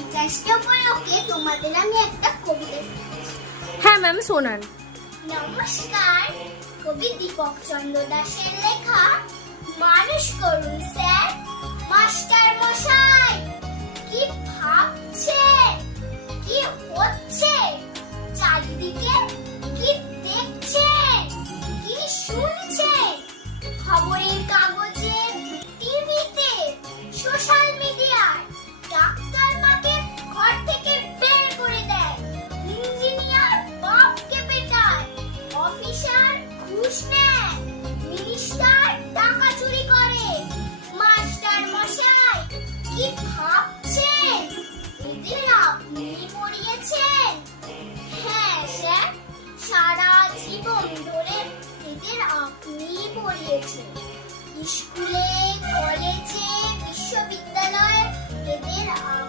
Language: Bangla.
টিচার্সকে উপলক্ষে তোমাদের আমি একটা কবিতা। হ্যাঁ ম্যাম শোনান। নমস্কার, কবি দীপক চন্দ্র দাশের লেখা মানুষ করুন স্যার। মাস্টার মশাই কি ভাবছে, কি হচ্ছে চারিদিকে, কি দেখছেন, কি শুনছেন খবরের কাগজে, টিভিতে, সোশ্যাল মিডিয়ায়। ডাক্তার মাকে ঘর থেকে বের করে দেয়, ইঞ্জিনিয়ার বাপকে পেটায়, অফিসার ঘুষ নেয়, মিনিস্টার টাকা চুরি করে। মাস্টার মশাই কি ভাবছেন, এদের আপনি পড়িয়েছেন? হ্যাঁ স্যার, সারা জীবন ধরে এদের আপনি পড়িয়েছেন। স্কুলে